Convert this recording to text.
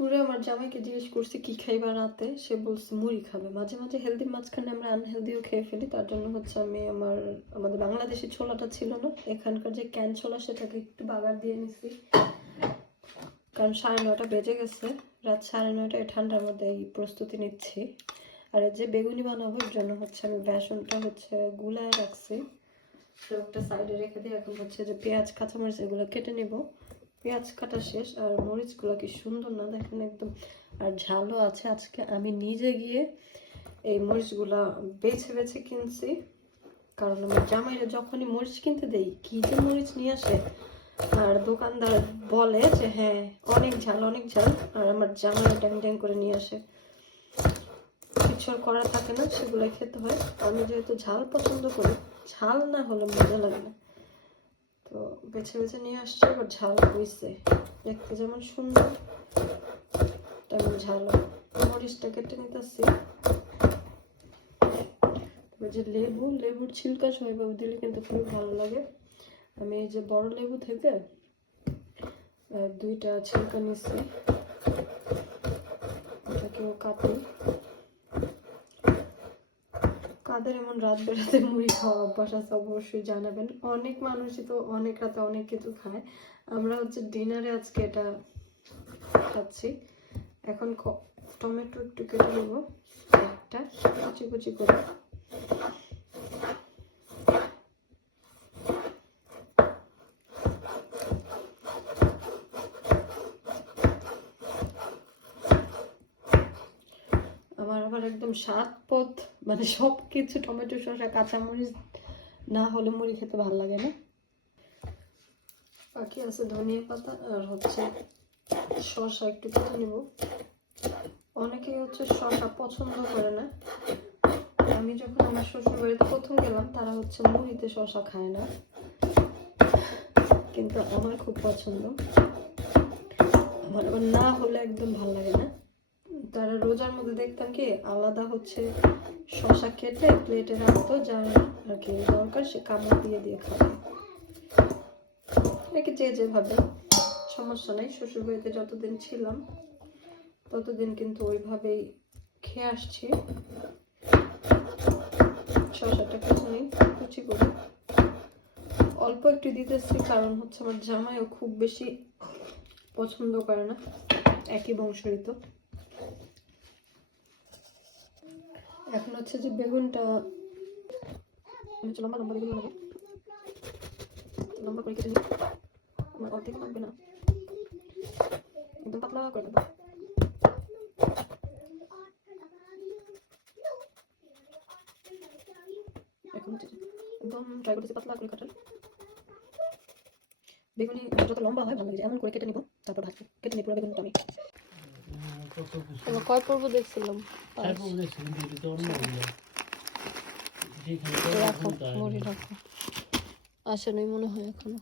দুপুরে আমার জামাইকে জিজ্ঞেস করছি কি খাইবা রাতে, সে বলছে মুড়ি খাবে। মাঝে মাঝে হেলদি মাঝখানে আমরা আনহেলদিও খেয়ে ফেলি, তার জন্য হচ্ছে আমি আমাদের বাংলাদেশি ছোলাটা ছিল না, এখানকার যে ক্যান ছোলা সেটাকে একটু বাগার দিয়ে নিছি, কারণ 9:30 বেজে গেছে, রাত 9:30টায় ঠান্ডার মধ্যে এই প্রস্তুতি নিচ্ছি। আর এই যে বেগুনি বানাবো এর জন্য হচ্ছে আমি বেসনটা হচ্ছে গুলায় রাখছি, তো একটা সাইডে রেখে দিয়ে এখন হচ্ছে যে পেঁয়াজ কাঁচামরিচ এগুলো কেটে নিব। পেঁয়াজ কাটা শেষ, আর মরিচগুলো কি সুন্দর না দেখেন একদম, আর ঝালও আছে। আজকে আমি নিজে গিয়ে এই মরিচগুলা বেছে বেছে কিনছি, কারণ আমার জামাইরা যখনই মরিচ কিনতে দেই কি যে মরিচ নিয়ে আসে, আর দোকানদার বলে যে হ্যাঁ অনেক ঝাল অনেক ঝাল, আর আমার জামাইরা ড্যাং ড্যাং করে নিয়ে আসে, কিছু আর করা থাকে না, সেগুলো খেতে হয়। আমি যেহেতু ঝাল পছন্দ করি, ঝাল না হলে মজা লাগে না, তো বেছে বেছে নিয়ে আসছে। এবার ঝাল হয়েছে, দেখতে যেমন সুন্দর তেমন ঝাল। মরিচটা কেটে নিতেছি। যে লেবুর ছিলকা সবাই দিলে কিন্তু খুবই ভালো লাগে। আমি এই যে বড় লেবু থেকে 2টা ছিলকা নিচ্ছি, ওটাকেও কাটি। কাদের এমন রাত বেড়াতে মুড়ি খাওয়া অভ্যাস আছে অবশ্যই জানাবেন। অনেক মানুষই তো অনেক রাতে অনেক কিছু খায়, আমরা হচ্ছে ডিনারে আজকে এটা খাচ্ছি। এখন টমেটো একটু কেটে নেব, একটা কুচি কুচি করে। আমার আবার একদম স্বাদ পদ, মানে সব কিছু টমেটো শসা কাঁচামরিচ না হলে মুড়ি খেতে ভালো লাগে না। বাকি আছে ধনিয়া পাতা আর হচ্ছে শসা একটু কেটে নেব। অনেকেই হচ্ছে শসা পছন্দ করে না, আমি যখন আমার শ্বশুর বাড়িতে প্রথম গেলাম তারা হচ্ছে মুড়িতে শসা খায় না, কিন্তু আমার খুব পছন্দ। আমার আবার না হলে একদম ভালো লাগে না। তারা রোজার মধ্যে দেখতাম কি আলাদা হচ্ছে শসা কেটে প্লেটে রাখতো, যার আর কি দরকার সে কামড় দিয়ে দিয়ে খাবে, নাকি যে যেভাবে, সমস্যা নাই। শ্বশুর বাড়িতে যতদিন ছিলাম ততদিন কিন্তু ওইভাবেই খেয়ে আসছি। শসাটা কুচি করে অল্প একটু দিতেছি, কারণ হচ্ছে আমার জামাইও খুব বেশি পছন্দ করে না, একই বংশরই তো। এখন হচ্ছে যে বেগুনটা লম্বা লম্বা বেগুন লাগে, লম্বা করে কেটে নিই। আমার অর্ধেক লাগবে না, একদম পাতলা করে দেবো। এখন হচ্ছে একদম ট্রাই করতেছি পাতলা করে কাটার। বেগুনি যত লম্বা হয় ভালো লাগে, এমন করে কেটে নিব, তারপর ভাজবো। কেটে নিই পুরো বেগুনটা আমি। কয় পর্ব দেখছিলাম? রাখো মুড়ি রাখো, আসে নাই মনে হয় এখনো।